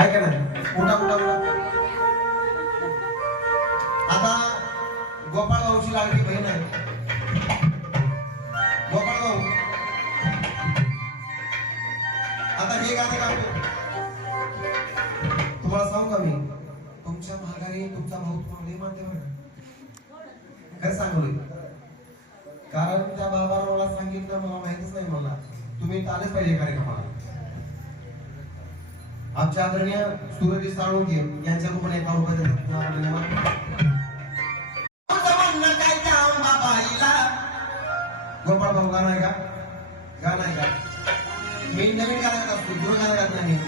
काय का नाही मोठा मोठा आता गोपाळ भाऊची लाडकी बहीण आहे गोपाळ भाऊ आता हे गाणं गातो तुम्हाला सांगू का मी तुमच्या माघारी तुमचा भाऊ तुम्हाला मानते बरं काय सांगू कारण त्या बाबाला मला सांगितलं मला माहितीच नाही मला तुम्ही आलेच पाहिजे कार्यक्रमाला आमच्या आदरणीय सूरज साळुंके यांच्या रूपाने एका गोपाळ भाऊ गाणं आहे का मी नवीन गाणं गातो जुनं गाणं गात नाही